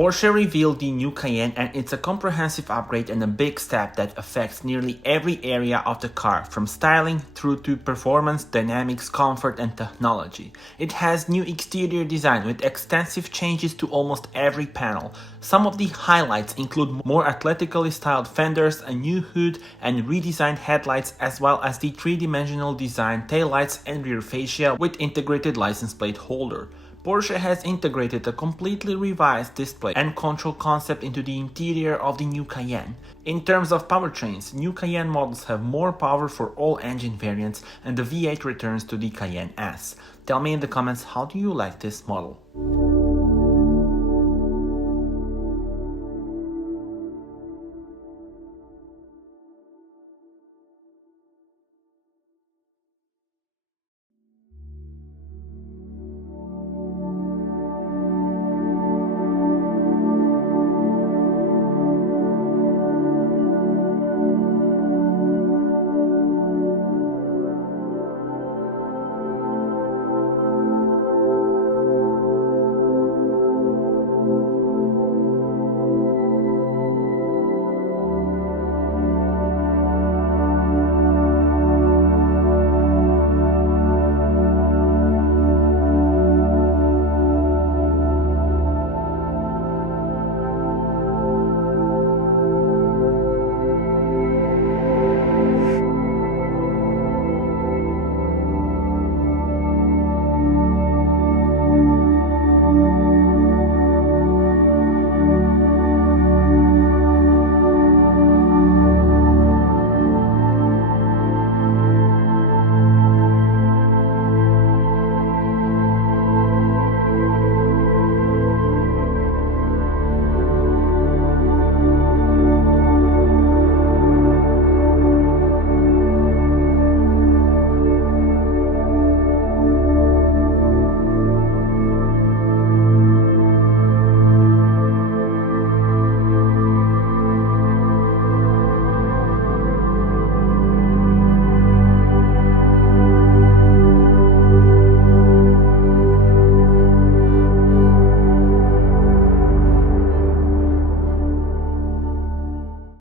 Porsche revealed the new Cayenne, and it's a comprehensive upgrade and a big step that affects nearly every area of the car, from styling through to performance, dynamics, comfort and technology. It has new exterior design with extensive changes to almost every panel. Some of the highlights include more athletically styled fenders, a new hood and redesigned headlights, as well as the three-dimensional design taillights and rear fascia with integrated license plate holder. Porsche has integrated a completely revised display and control concept into the interior of the new Cayenne. In terms of powertrains, new Cayenne models have more power for all engine variants, and the V8 returns to the Cayenne S. Tell me in the comments, how do you like this model?